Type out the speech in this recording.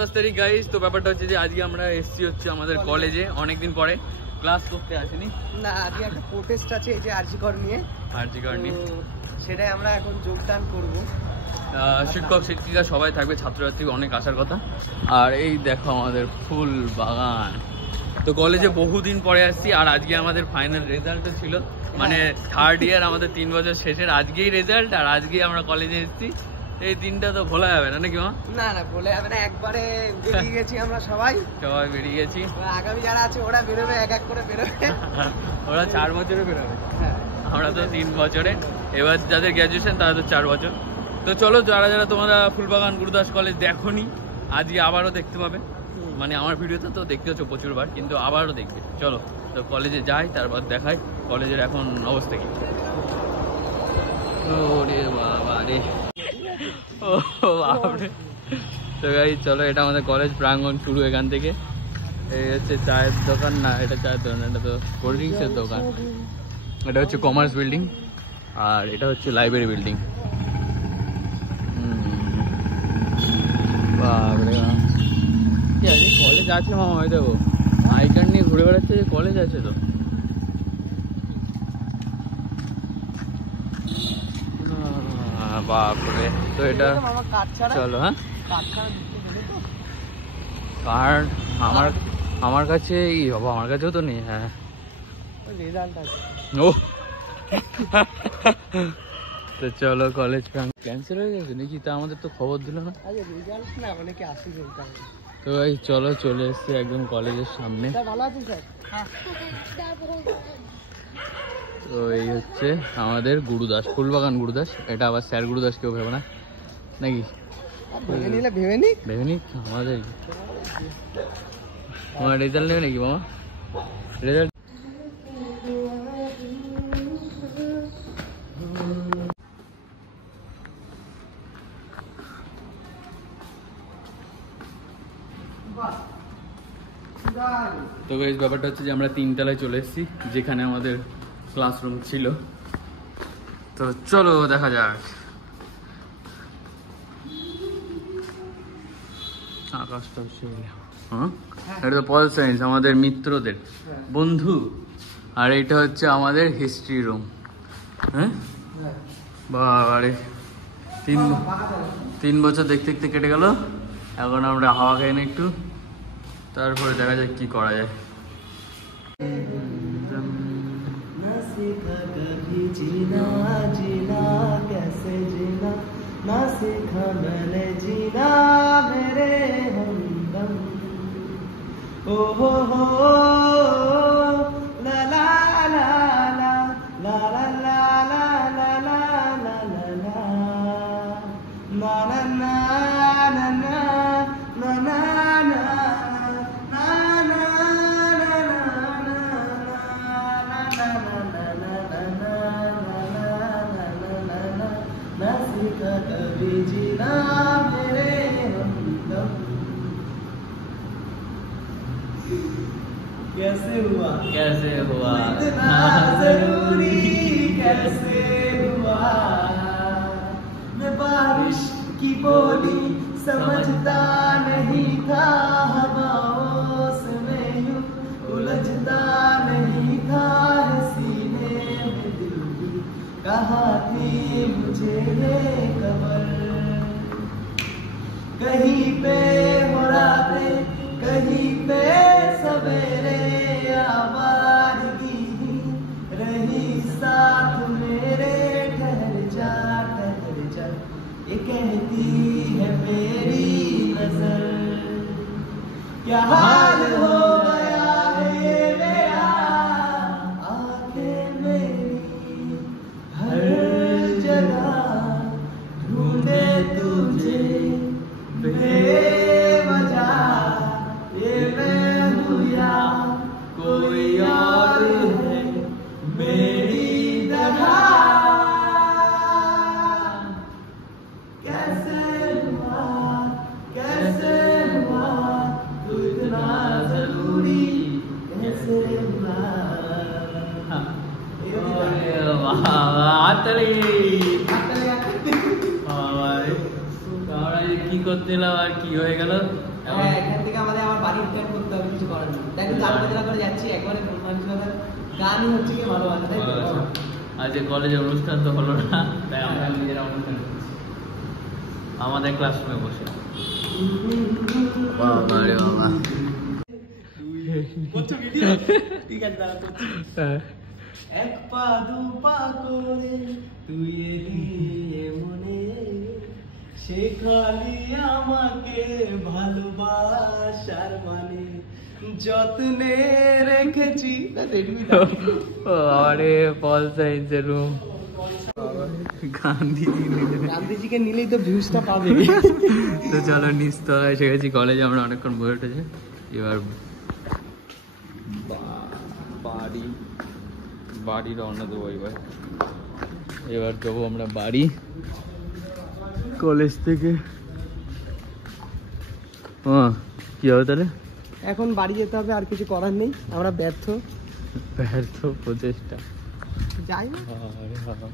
10 তারিখ গাইস। তো ব্যাপারটা হচ্ছে যে আজকে আমরা এসেছি হচ্ছে আমাদের কলেজে অনেকদিন পরে ক্লাস করতে আসিনি না, আজকে একটা প্রোটেস্ট আছে এই যে আরজিকর নিয়ে সেটাই আমরা এখন যোগদান করব। শিক্ষক শিক্ষিকা সবাই থাকবে, ছাত্রছাত্রী অনেক আসার কথা। আর এই দেখো আমাদের ফুল বাগান। তো কলেজে বহুদিন পরে আসছি আর আজকে আমাদের ফাইনাল রেজাল্টও ছিল, মানে থার্ড ইয়ার আমাদের 3 বছর শেষের আজকেই রেজাল্ট আর আজকেই আমরা কলেজে এসেছি। এই দিনটা তো ভোলা যাবে না নাকি মা? না না, ভোলা যাবে না, একবারে বেরিয়ে গেছি আমরা সবাই বেরিয়ে গেছি। আগামী যারা আছে ওরা বেরোবে, এক এক করে বেরোবে। ওরা 4 বছরে বেরোবে, আমরা তো 3 বছরে। এবার যাদের গ্র্যাজুয়েশন তারা তো 4 বছর। তো চলো, যারা যারা তোমরা ফুলবাগান গুরুদাস কলেজ দেখোনি আজকে আবারও দেখতে পাবে, মানে আমার ভিডিওতে তো দেখতে হচ্ছে প্রচুরবার, কিন্তু আবারও দেখবে। চলো তো কলেজে যাই, তারপর দেখাই কলেজের এখন অবস্থা কি। ওরে বাবা রে, ও বাপরে। তো গাই চলো, এটা আমাদের কলেজ প্রাঙ্গণ শুরু এখান থেকে। এই হচ্ছে চায়ের দোকান, না এটা চায়ের দোকান, এটা তো কোল্ড ড্রিঙ্কসের দোকান। এটা হচ্ছে কমার্স বিল্ডিং আর এটা হচ্ছে লাইব্রেরি বিল্ডিং। বাপরে কি আছে, কলেজ আছে মামা, হয়ে দেবো আই কার্ড নিয়ে ঘুরে বেড়াচ্ছে, যে কলেজ আছে তো। বাপরে, তো এটা চলো। হ্যাঁ, কার্ড আমার কাছে বাবা, আমার কাছেও তো নেই। হ্যাঁ ও তো চলো, কলেজ ক্যান্সেল হয়ে গেছে নাকি? তা আমাদের তো খবর দিল না। তো এই চলো, চলে এসছি একদম কলেজের সামনে। তো এই হচ্ছে আমাদের গুরুদাস, ফুলবাগান গুরুদাস। এটা আবার স্যার গুরুদাস কেউ ভেবে না নাকি? ভেবে নি আমাদের। তোমার রেজাল্ট নেবে নাকি মামা? রেজাল্ট তো গাইস, ব্যাপারটা হচ্ছে যে আমরা 3 তলায় চলে এসেছি, যেখানে আমাদের ক্লাসরুম ছিল। তো চলো দেখা যাক। আকাশটা এটা তো পল সায়েন্স, আমাদের মিত্রদের বন্ধু। আর এটা হচ্ছে আমাদের হিস্ট্রি রুম। হ্যাঁ বাবারে, 3 বছর দেখতে দেখতে কেটে গেল। এখন আমরা হাওয়া খাই না একটু, তারপরে দেখা যাক কি করা যায়। कैसे हुआ इतना जरूरी, कैसे हुआ मैं बारिश की बोली समझता नहीं था, हवाओं से मैं यूं उलझता नहीं था, सीने में दिल की कहाँ थी मुझे ये खबर, कहीं पे हो रातें कहीं पे सवेरे, आवारगी रही साथ मेरे, ठहर जा ये कहती है मेरी नजर, क्या हाल हो गया है ये मेरा, आंखें मेरी हर जगह ढूंढे तुझे बेवजह, ये मैं हूँ या कोई और है मेरी तरह, कैसे हुआ तू इतना जरूरी, कैसे हुआ। কি করতে এলাম আর কি হয়ে গেল। হ্যাঁ, এখান থেকে আমাদের আবার বাড়ি রিটার্ন করতে হবে, কিছু করার নেই। দেখো চার বাজনা করে যাচ্ছি, একবারে মানসিকতার গানই হচ্ছে কি ভালো আছে, তাই তো? আজ কলেজে অনুষ্ঠান তো হলো না, তাই আমরা নিজেরা অনুষ্ঠান করছি আমাদের ক্লাসরুমে বসে। বাবা রে বাবা, ঠিক আছে দাঁড়া করছি। এক পা দু পা করে তুই এলি মনে, শেখালি আমাকে ভালোবাসার মানে, যত্নে রেখেছি। আরে পল সায়েন্সের রুম, গান্ধীজিকে নিলেই তো ভিউজটা পাবে। তো চলো নিচতলায় এসে গেছি কলেজে, আমরা অনেকক্ষণ বসে উঠেছি। এবার বাড়ি রওনা দেবো। এবার যাবো আমরা বাড়ি কলেজ থেকে। কি হবে তাহলে? এখন বাড়ি যেতে হবে, আর কিছু করার নেই, আমরা ব্যর্থ ব্যর্থ প্রচেষ্টা। যাই না। আরে বাবা।